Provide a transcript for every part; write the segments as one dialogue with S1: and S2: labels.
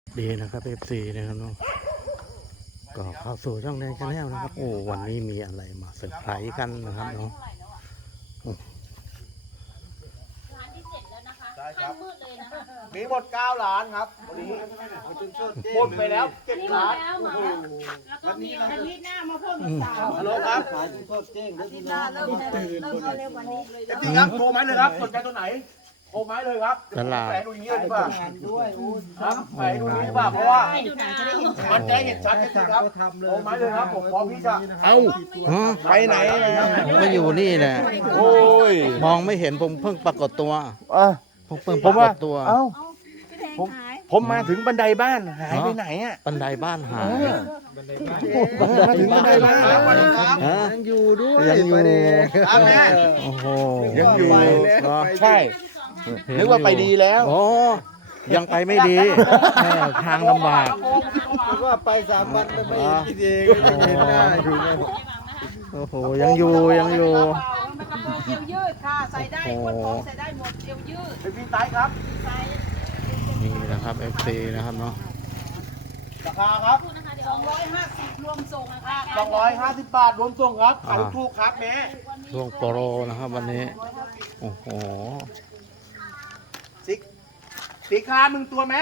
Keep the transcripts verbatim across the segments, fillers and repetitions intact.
S1: ดีนะครับเอฟซีนะครับเนาะก็เข้าสู่ช่องแดงชาแนลนะครับโอ้วันนี้มีอะไรมาเซอร์ไพรส์กันนะครับเนาะ
S2: ร้านที่เสร็จแล้วนะคะ
S3: ใช่ครับ
S2: มืดเลยนะคะ
S3: มีหมดเก้าล้านครับวันนี้หมดไปแล้วเจ็ด
S2: นี่มา
S3: ล้าน
S2: แล้วมาแล้วแล้วก็มีอะไร
S4: อาทิตย์หน้ามาเพิ่มอีกสาม
S3: ฮัลโหลครับ
S4: อาทิตย์หน้าเริ่มเริ่มเอาเร็วกว่านี้
S3: เอฟซีครับโทรไหมเลยครับสนใจตัวไหนโทรไหมเลยครับแฝงดูอย่างนี้เลยดีกว่า
S4: ด้วยอู้
S3: ครับแฝงดูอย่างนี้ดีกว่าเพราะว่า
S2: ให้ดูดาว
S3: มันจะเห็นชัดจริงๆครับโทรไหมเลยครับผมพร้อมที่จะ
S1: เอ้า
S3: ไปไหน
S1: มาอยู่นี่แหละ
S3: โอ้ย
S1: มองไม่เห็นผมเพิ่งปรากฏตัว
S3: อ่ะ
S1: ผมเพิ่ง
S3: ผ
S1: ปราม ก
S3: ว่า
S1: ฏตัว
S3: เอ้า
S4: พี่แดงขาย
S3: ผมมาถึงบันไดบ้านหายไปไหนอ่ะ
S1: บันไดบ้านหาย
S3: มาถึงบันไดบ้าน
S1: ฮะ
S5: ยังอยู่ด้วย
S1: ยังอยู่
S3: ครับแม่
S1: โอ้โห
S3: ยังอยู่
S1: เหรอ
S3: ใช่ นึกว่าไปดีแล้ว
S1: โอ้ยังไปไม่ดีแม่ทางลำบาก
S5: คิดว่าไปสามวันก็ไม่คิดเองไม่เห็นหน้าอยู่นะ
S1: โอ้โหยังอยู่ยังอยู่
S4: มันกระโปรงเอวยืดค่ะใส่ได้คนท้องใส่ได้หมดเอวยืด
S3: เป็นพี่ไต้ครับ
S4: ใส่
S1: นี่นะครับเอฟซีนะครับเนาะ
S3: ราคาครับ
S2: พูดนะคะเดี๋ยว
S4: สองร้อยห้าสิบรวมส่งนะคะ
S3: สองร้อยห้าสิบบาทรวมส่งครับขายถูกครับแม่
S1: ช่วงโปรนะครับวันนี้โอ้โห
S3: สิสีคาหนึ่งตัวแม่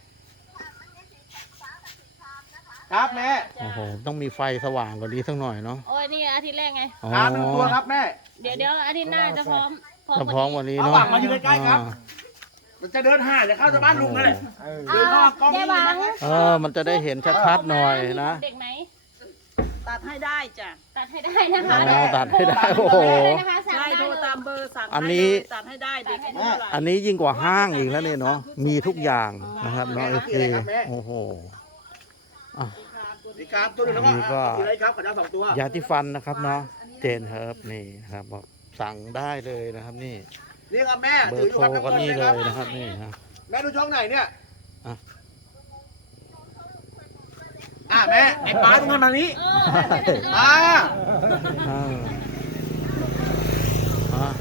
S3: ครับแม่
S1: โอ้โหต้องมีไฟสว่างกว่านี้สักหน่อยเนาะ
S2: โอ้ยนี่อาทิตย์แรกไง
S1: อ๋อ
S3: คาหนึ่งตัวครับแม่
S2: เดี๋ยวเดี๋ยวอาทิตย์หน้าจะพร้อม
S1: จะพร้อมกวันนี้
S3: เอา
S1: เนาะ
S3: หวังมาอยู่ใกล้ๆครับ มันจะเดินห่างจะเข้าจะบ้านลุงนั่นแหละเดินเข้ากล้อง
S2: แย่
S3: นี่
S2: บัง
S1: เออมันจะได้เห็นชัดๆหน่อยนะ
S2: เด็กไหม
S4: ตัดให้ได้จ้ะ
S2: ตัดให้ได้นะคะ
S1: เอาตัดให้ได้โอ้โห
S2: ได้นะคะสั่ง
S4: ใช่
S2: ได้
S4: โทร
S2: เลย
S4: ตามเบอร์สั่ง
S1: อันนี้
S4: ตัดให้ได้เด็กอายุเท่าไหร่
S1: อันนี้ยิ่งกว่าห้างอีกแล้วเนี่ยเนาะมีทุกอย่างนะครับเนาะโอเคโอ้โหอ่ะ
S3: สีคาตัวหนึงแล้วก็
S1: นี่ก็
S3: สีอะไรครับขอดาวสองตัวย
S1: าที่ฟันนะครับเนาะเจนเฮิร์บนี่นะครับบอกสั่งได้เลยนะครับนี่
S3: นี่ครับแม่
S1: เบอ
S3: ถือ
S1: ร์
S3: อยู่
S1: โทร
S3: ครับ
S1: ก็นี่
S3: แม่
S1: เลย
S3: ค
S1: นะ
S3: รับ
S1: ครับนี่ฮะ
S3: แม่ดูช่องไหนเนี่ย
S1: อ่ะ
S3: อ่ะแม่ไอ้ปลาตรงนั้นมานี้
S2: เออได้ได้ได้
S3: อ่า
S1: อ่าอ่า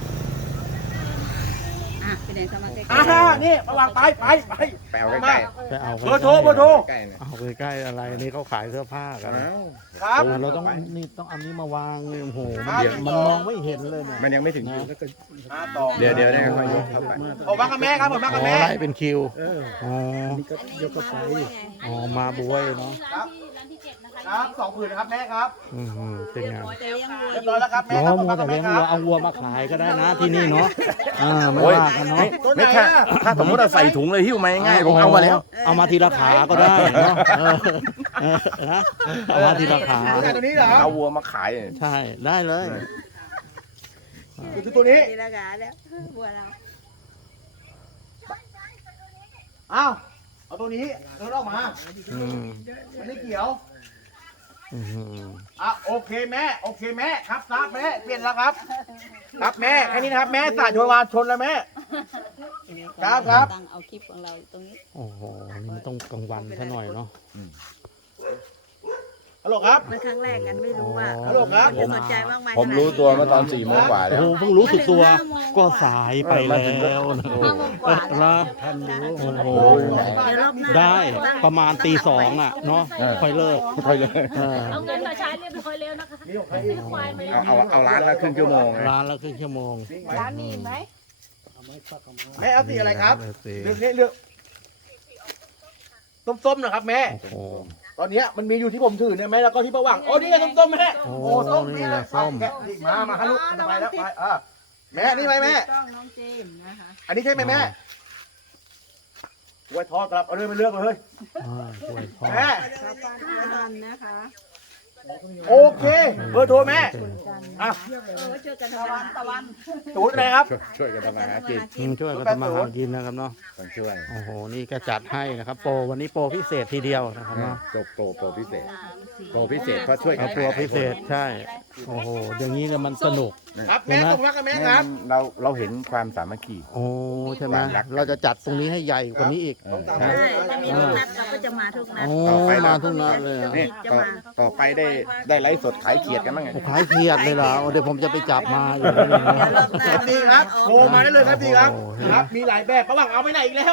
S4: อ่ะพี่แดงเข้ามาใกล้
S3: อ่านี่มาวางไปไปไป
S5: แปลว
S3: เอา
S5: ใก
S3: มา
S5: ล้
S1: ไปเอา
S3: เบอร์โทรเบอร์โทร
S5: ใกล้เนี่ย
S1: เอาไปใกล้อะไรนี่เขาขายเสื้อผ้ากันนะ
S3: ครับ
S1: เออเราต้องนี่ต้องเอานี้มาวางนี่โอ้โหมัน
S3: ครับ
S1: มันมองไม่เห็นเลยเนี่ย
S5: มันยังไม่ถึง
S1: นะ
S5: แล้วก็
S3: อ่าต่อ
S5: เดี๋ยวเดี๋ยวนะครับค่อยยกเข้าไป
S3: ผมมากับแม่ครับผมมา
S1: อ๋
S3: กับ
S1: อ
S3: แม่
S1: ไล่เป็นคิว
S5: เออ
S1: อ๋อ
S5: นี่ก็ยกเข้าไป
S1: อ๋อมาบวยเนาะ
S2: ร้านที่ร้านที่เจ็ดนะคะ
S3: ครับสองผืนนะครับแม่ครับ
S1: อืมอืมเป็นไง
S4: ๆเลี้ยงวัว
S3: เรียบร้อยแล้วครับแม่
S1: ล้
S3: ค
S1: อ
S3: รับผม
S1: มัว
S3: มากั
S1: แต่
S3: บแม่
S1: เลี้ยง
S3: ค
S1: วัว
S3: รับ
S1: เอาวัวมาขายก็ได้นะที่นี่เนาะอ่าไม่ว่ากันเนาะ
S3: ตัวไหน
S5: ไม่ถ้า
S3: อ่ะ
S5: ถ้าสมมติเราใส่ถุงเลยหิ้วมาง่ายๆผมเอามาแล้ว
S1: เอามาทีละขาก็ได้เนาะเออเออนะเอามาทีละขา
S3: ตัวไหนตัวนี้เหรอ
S5: เอาวัวมาขาย
S1: ใช่ได้เลย
S3: คือตัวนี้
S4: ทีละกาแล้ววัวเรา
S3: อ้าวเอาตัวนี้เดินออกมา
S1: อืม
S3: อันนี้เขียว
S1: อืม
S3: อ่ะโอเคแม่โอเคแม่ครับทราบแม่เปลี่ยนแล้วครับ ครับแม่แค่นี้นะครับแม่สายโทรวาชนแล้วแม่ ครับครับ
S4: ตั้งเอาคลิปของเราตรงนี้
S1: โอ้โหนี่มันต้องกลางวันซะหน่อยเนาะ
S3: ฮัลโหลครับ
S4: เป็นครั้งแรกกันไม่รู้ว่า
S3: ฮัลโหลครับ
S4: จะสนใจมากมาย
S5: ผมรู้ตัวเมื่อตอนสี่โมงกว่า
S1: โอ้
S5: แล้ว
S1: โหเพิ่งรู้สึกตัวก็สายไปแล้วนะ
S4: ห้าโมงกว่าแล้ว
S1: ท่านรู้โอ้โห
S4: เดี๋ยวรอบหน้า
S1: ได้ประมาณตีสองอ่ะเนาะค่อยเลิก
S5: ค่อยเลย
S1: เออ
S2: เอาเงินมาใช้เรียบร้อยแล้วนะคะซื้อควายมา
S5: เอาเอาเอาร้านละครึ่งชั่วโมงนะ
S1: ร้านละครึ่งชั่วโมง
S4: ร้านนี้ไหม
S3: แม่เอาสีอะไรครับ
S1: สี
S3: เลือกนี่เลือกส้มๆนะครับแม่
S1: โอ้โห
S3: ตอนเนี้ยมันมีอยู่ที่ผมถือเนี่ยแม่แล้วก็ที่ประวังโอ้นี่ไงส้มๆแม่
S1: โอ้
S3: โอ้ส้ม
S1: นี่แหละส้ม
S3: แกะนี่มามาฮะลูกจะไปแล้วไปอ่ะแม่นี่ไหมแม่
S4: ต้องน้องเจมส์นะคะ
S3: อันนี้ใช่ไหมแม่ไว้ทอดครับเอาเลยมาเลือกเลย
S1: อ่าสวยพ่อ
S3: แม่
S4: ข้าวปั้นข้าวมันนะคะ
S3: โอเคเบอร์โทรแม่อ่ะ
S4: เออเจอกันตะวันตะวัน
S3: ศูนย์อะไรครับ
S5: ช่วยกันทำมาหากิน
S1: อืมช่วยกันทำมาหากินนะครับเนาะ
S5: ต้องช่วย
S1: โอ้โหนี่ก็จัดให้นะครับโปรวันนี้โปรพิเศษทีเดียวนะครับเนาะ
S5: โปรโปรโปรพิเศษโปรพิเศษเพราะช่วยกั
S1: เอา
S5: น
S1: โปรพิเศษใช่โอ้โหอย่างนี้เนี่ยมันสนุก
S3: ครับแม่ส่งมากับแม่ครับ
S5: เราเราเห็นความสามัคคี
S1: โอ้ใช่ไหมเราจะจัดตรงนี้ให้ใหญ่กว่านี้อีก
S5: เออ
S4: ใช่ถ้ามีทุกนัดเราก็จะมาทุกนัด
S1: โอ้มาทุกนัดเลยเหรอ
S5: นี่ต่อต่อไปได้ได้ไลฟ์สดขายเขียดกันบ้างไง
S1: โอ้ขายเครียดเลยเหรอโอ้เดี๋ยวผมจะไปจับมาอยู่แล้วเนี่ย
S4: เดี๋ยวรอบหน้า
S3: ครับดีครับโทรมาได้เลยครับดีครับ
S1: โอ้โห
S3: ครับ มีหลายแบบประวังเอาไปไหนอีกแล้ว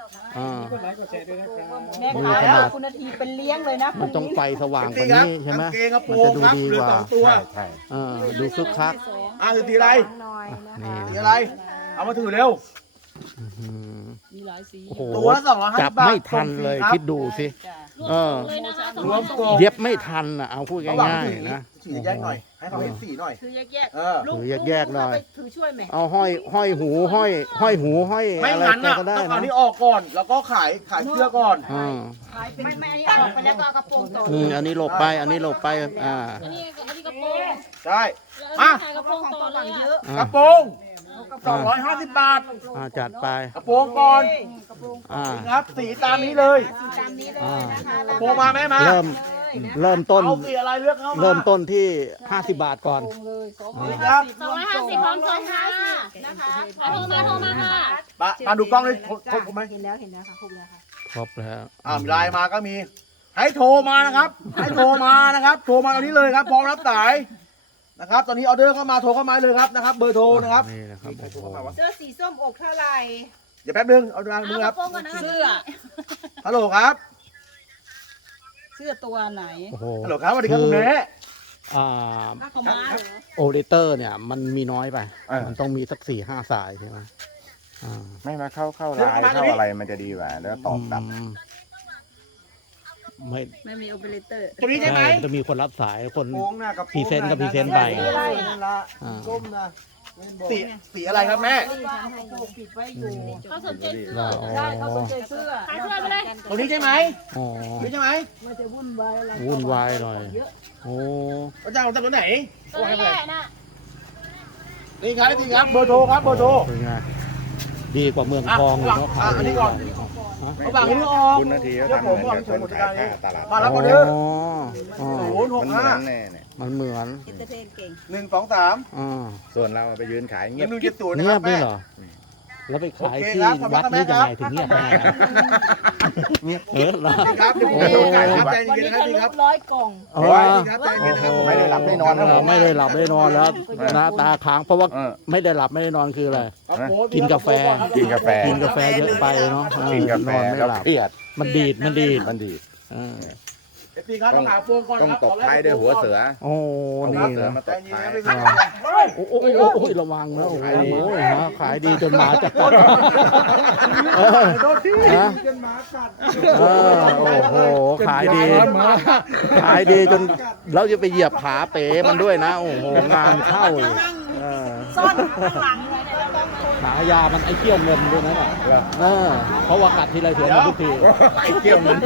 S1: อ่า
S4: แม่
S1: มี
S4: ขาย
S1: ข
S4: แล้
S1: นา
S4: ว
S1: ด
S4: คุณนาทีเป็นเลี้ยงเลยนะ
S1: มันต้องไฟสว่างกว่า
S3: ครับ
S1: นี้ใช่ไหม
S3: กางเกงกระโป
S1: มัน
S3: รง
S1: จะดู
S3: ครับ
S1: ดี
S3: เหลือก
S1: ว่า
S3: สองตัว
S5: ใช่
S1: เออดูคึกคัก
S3: อ่าคือสีอะไร
S1: นี่
S3: สี
S1: นะ
S3: อะไร เอามาถือเร็ว
S1: อื้อหือ
S4: มีหลายสี
S1: โอ้โห
S3: ตัวละสองร้อยห้า
S1: จั
S3: สิ
S1: บ
S3: บบาท
S1: ไม่ทันเลย
S3: ครับ
S1: คิดดูสิ
S4: จ้ะ
S1: เออ
S2: เลยนะคะสอง
S3: ร
S2: ร้
S3: ว
S2: อย
S3: ม
S2: ห้าสิบ
S3: กล่อง
S1: เย็บไม่ทันอ่ะเอาพูด
S3: ระหว่าง
S1: ง่าย
S3: สี
S1: ๆนะ
S3: สีแยกหน่อย ให้เขาเห็นสีหน่อย
S4: คือแยก
S3: เออ
S4: ๆลูก
S1: ถือแยกๆหน่อย
S4: ไปถือช่วยไหม
S1: เอาห้อยห้อยหูห้อยห้อยหูห้อย
S3: ไม่
S1: อะไร
S3: งั้น
S1: ไป
S3: น่ะ
S1: ก็ได้
S3: ต้องเอา
S1: นะ
S3: นี้ออกก่อน แล้วก็ขายขายเสื้อก่อน
S1: อ่า
S4: ขายเป็น
S2: ไม่ไม่อันนี้ออกไปแล้วก็เอากระโปรงต่อ
S1: อืมอันนี้หลบไป อันนี้หลบไปอ่า
S2: อันนี้อันนี้กระโปรง
S3: ใช่
S2: แล้วอันนี้ขายกระโปรงต่อเลย
S4: เย
S2: อะ
S4: อะ
S3: กระโปรงสองร้อยห้าสิบบาท
S1: อ่าจัดไป
S3: กระโปรงก่อน
S1: อ่า
S3: ครับ สีตามนี้เลย
S4: ตามนี้เลย
S1: อ่า
S4: นะคะ
S3: กระโปรงมาแม่มา
S1: เริ่มเริ่มต้น
S3: เอาสีอะไรเลือกเข้ามา
S1: เริ่มต้นที่ห้าสิบบาทก่อน
S4: เลยสอง
S3: นี่ครับ
S2: สองร้อยห้าสิบพร้อมส่งค่ะนะคะเอาโทรมาโทรมาค่ะ
S3: มามาดูกล้องเลยครบครบไหม
S4: เห็นแล้วเห็นแล้วค่ะครบแล้วค่ะ
S1: ครบแล้ว
S3: อ่าไลน์มาก็มี ให้โทรมานะครับ ให้โทรมานะครับ โทรมาตอนนี้เลยครับพร้อมรับสายนะครับ ตอนนี้ออเดอร์เข้ามาโทรเข้ามาเลยครับนะครับ เบอร์โทรนะครับ
S1: นี่นะครับโอ้โห
S4: เสื้อสีส้มอกเท่าไหร่
S3: เดี๋ยวแป๊บนึงเอาดู
S2: เอา
S3: ดู
S2: ก
S3: ค
S2: ระ
S3: รับ
S2: โปรงก่อนนะ
S4: เสื้อ
S3: ฮัลโหลครับ
S4: เสื้อตัวไหน
S1: โอ้โห
S3: ฮัลโหลครับสวัสดีครับคุณแม่
S1: อ่า
S4: ผ้าขาวม้าเหรอ
S1: โอเดเตอร์เนี่ยมันมีน้อยไป
S5: เออ
S1: มันต้องมีสักสี่ห้าสายใช่ไหมอ่า
S5: ไม่มาเข้าเข้าไลน์เข้าอะไรมันจะดีกว่า แล้วตอบกลับ
S1: มไม่
S4: ไม่มีโอเปอเรเตอร์
S3: ตัวนี้ใช่ไหม
S1: ใช่มันจะมีคนรับสายคน
S5: โค้งหน้ากับ
S1: พรีเซนต์ก็พรีเซนต์ไป
S5: นั่นละ
S1: อ่า
S5: ก้มนะ
S3: สีสีอะไรครับแม่
S4: ที่ทางโคปิดไว้อยู่
S2: เขาสนใจเสื้อ
S1: อ๋อ
S4: ใช่เขาสนใจเสื้อ
S2: ขายเสื้อไปเลย
S3: ตัวนี้ใช่ไหม
S1: อ๋อ
S3: ตัวนี้ใช่ไหม
S4: มันจะวุ่นวายอะไร
S1: วุ่นวายหน่อย
S4: เยอะ
S1: โอ้
S3: เราจะเอาจากตัวไหน
S2: ตัวนี้แหละน่ะ
S3: นี่ครับนี่ครับเบอร์โทรครับเบอร์โทร
S1: เป็นไงดีกว่าเมือง
S3: อ่ะ
S1: ทองเลย
S3: อ่ะ
S1: เนาะ
S3: อ่ะอันนี้ก่อน ระหว่างนี้ออก
S5: คุณนาทีก็
S3: เดี๋ยว
S5: ทำ
S3: ผม
S5: เหมื
S3: ก่อ
S5: อน น
S3: เฉ
S5: กับ
S3: ย
S5: ค
S3: หมด
S5: น
S3: การ
S5: ขาย
S3: นี้
S5: ผ้าตลาด
S3: มาแล้วก็เด้อ
S1: อ๋ออ๋อ
S3: ศูนย์ห
S5: มั
S3: ก
S5: นเหมื
S3: ห้า
S5: อนแน่เนี่ย
S1: มันเหมือน
S4: อินเตอร์เทนเก่ง
S3: หนึ่งสองสาม
S1: อ่า
S5: ส่วนเราไปยืนขาย
S3: ห
S5: เงียบ
S3: นึ่งเจ็ดศูนย์นะ
S1: เงี
S3: ค
S1: ย
S3: รั
S1: บบ นี่
S3: แม่
S1: เหรอ แล้วไปขาย
S3: โอเค
S1: ที่
S3: ครับขอบคุณ
S1: วัด
S3: ครับ
S1: นี่ยังไง
S3: ครับ
S1: ถึงเงียบได้อะเงียบเออเหรอ
S3: นี่ครับเดี๋ยวผมจะขายครับใจ
S4: วัน
S3: เย็น
S4: นี้
S3: ๆนะ
S4: ทะ
S3: พี่
S4: ลุ
S3: ครับ
S4: ร้อยกล่อง
S1: อ๋อ
S3: นี่ครับใจเย็นๆนะครับ
S5: ไม่ได้หลับได้นอนนะผม
S1: ไม่ได้หลับได้นอนแล้วนะตาค้างเพราะว่า
S5: เออ
S1: ไม่ได้หลับไม่ได้นอนคืออะไร
S3: เอาโพสต์
S1: กินกาแฟ
S5: กินกาแฟ
S1: กินกาแฟเยอะไปเนาะ
S5: กินกาแฟ
S1: นอนไม่
S5: แล้ว
S1: หลับ
S5: เครียด
S1: มันดีดมันดีด
S5: มันดี
S1: เออ
S3: เอฟซีครับต้องหาโฟมก่อน
S5: ต้อง
S3: ครับ
S5: ตบท้ายด้วยหัวเสือ
S1: โอ้
S5: เอาหั
S1: นี่
S5: วเสือ
S1: นะ
S5: มา
S3: ใจ
S5: ตบ
S3: เย็น
S5: ท้าย
S3: นะพี่ครับเฮ้ย
S1: โอ้โหโอ้โหระวังนะโอ้โหนะขายดีจนหมาจะกัดเออ
S3: โดนที่
S1: นะเออโอ้โหขายดีขายดีจนเราจะไปเหยียบขาเป๋มันด้วยนะ โอ้โหงานเข้าอีกเออ
S4: ซ่อนข้างหลังเลยนะต้องคน
S1: หมายามันไอ้เขี้ยวเงินด้วยนะน่ะเออเพราะว่ากัดทีไรเสียมาทุกที
S5: ไอ้เกี่ยวมัน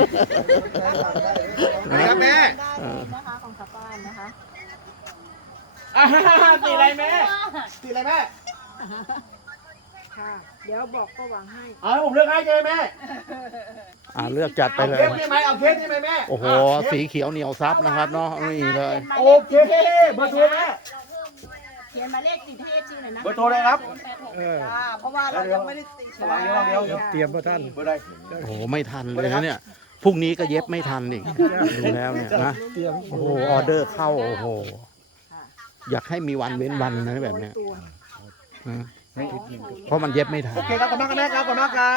S3: นี่ครับแม่
S4: ได้เลยนะคะของชาวบ้านนะคะ
S3: อ่าสีอะไรแม่สีอะไรแม่
S4: ค่ะ เดี๋ยวบอกก็หวังให้
S3: เอาให้ผมเลือกให้ใช่ไหมแม่
S1: อ่าเลือกจัดไป
S3: เอา
S1: เล
S3: เค้
S1: ย
S3: กใช่ไหมเอาเค้กใช่ไหมแม่
S1: โอ้โห
S3: อ่ะเค้
S1: สี
S3: ก
S1: เขียวเหนียวซับนะครับเนาะนี่เลย
S3: โอเคเบอร์โทรแม่
S4: เขียนหมายเลขติดให้ชื่อหน่อยนะ
S3: เบอร์โทรเลยครับ
S4: จ้าเพราะว่าเรายังไม่ได้ติด
S3: สวัสดีครับเดี๋ยว
S5: เตรียมมาท่าน
S3: เบอร์ใด
S1: โอ้โหไม่ทันเลยนะเนี่ยพรุ่งนี้ก็เย็บไม่ทันอีกดูแล้วเนี่ยนะโอ้โหออเดอร์เข้าโอ้โหอยากให้มีวันเว้นวันนะแบบเนี้ยนะเพราะมันเย็บไม่ทัน
S3: โอเคครับขอบคุณมากครับแม่ครับขอบคุณมากครับ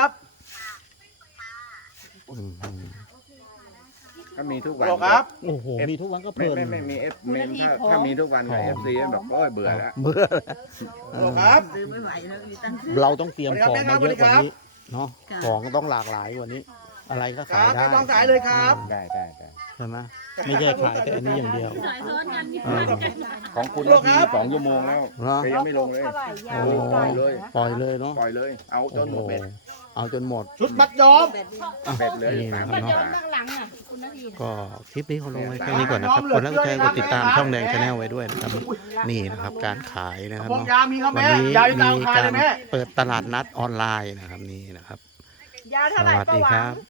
S1: อืม
S5: ก็มีทุก
S3: ฮั
S5: วั
S3: ล
S5: น
S3: โหลครับ
S1: โอ้โหมีทุกวันก็เพ
S5: ไม่
S1: ลิน
S5: ไม่ไม่มีเอฟไม่ถ้าถ้ามีทุกวันกับเอฟซีแบบโอ้ยเบื่อแล้ว
S1: เบื่อ
S3: ฮัลโหลครับ
S4: ไม่ไหวแล้วมีตั้ง
S1: เราต้องเตรียมของมาเยอะกว่านี้เนาะ
S4: ค่ะ
S1: ของต้องหลากหลายกว่านี้ อะไรก็
S3: ค
S1: ขาย
S3: รับ
S1: ได้
S3: ไม่ต้องสายเลยครับ
S5: ได้ได้ได้
S1: ใช่ไหมไม่ใช่ขายแต่อันนี้อย่างเดียว
S2: สายซ้อนกันมี
S1: เออ
S5: ของคุณนาทีสองชั่วโมงแล้ว
S1: เนาะ
S5: ก็ยังไม่ลงเลย
S4: เท่าไหร่ยา
S1: โอ้
S4: ว
S1: โห
S5: ปล่อยเลย
S1: ปล่อยเลยเนาะ
S5: ปล่อยเลย เอาจนหมดเป็ด
S1: เอาจนหมด
S3: ชุดมัดย้อม
S5: เป็ดเลย
S1: นี่
S5: สาม
S1: นะครับ
S5: พัน
S1: เนาะ
S5: บาท
S2: ข้างหลังอ่ะคุณนาที
S1: ก็คลิปนี้เขาลงไว้แค่นี้ก่อนนะครับ กดไลค์กดแชร์กดติดตามช่องแดงชาแนลไว้ด้วยนะครับ นี่นะครับการขายนะครับ
S3: ผม
S1: เนาะ
S3: ยามีครับ
S1: วัน
S3: แม่
S1: นี้
S3: ยาอยู่กลาง
S1: มี
S3: คาย
S1: กา
S3: เล
S1: ร
S3: ยแม่
S1: เปิดตลาดนัดออนไลน์นะครับนี่นะครับ
S4: ยา
S1: ส
S4: เท่าไหร่
S1: วัส
S4: ก็
S1: ดี
S4: หวั
S1: ค
S4: ง
S1: รับ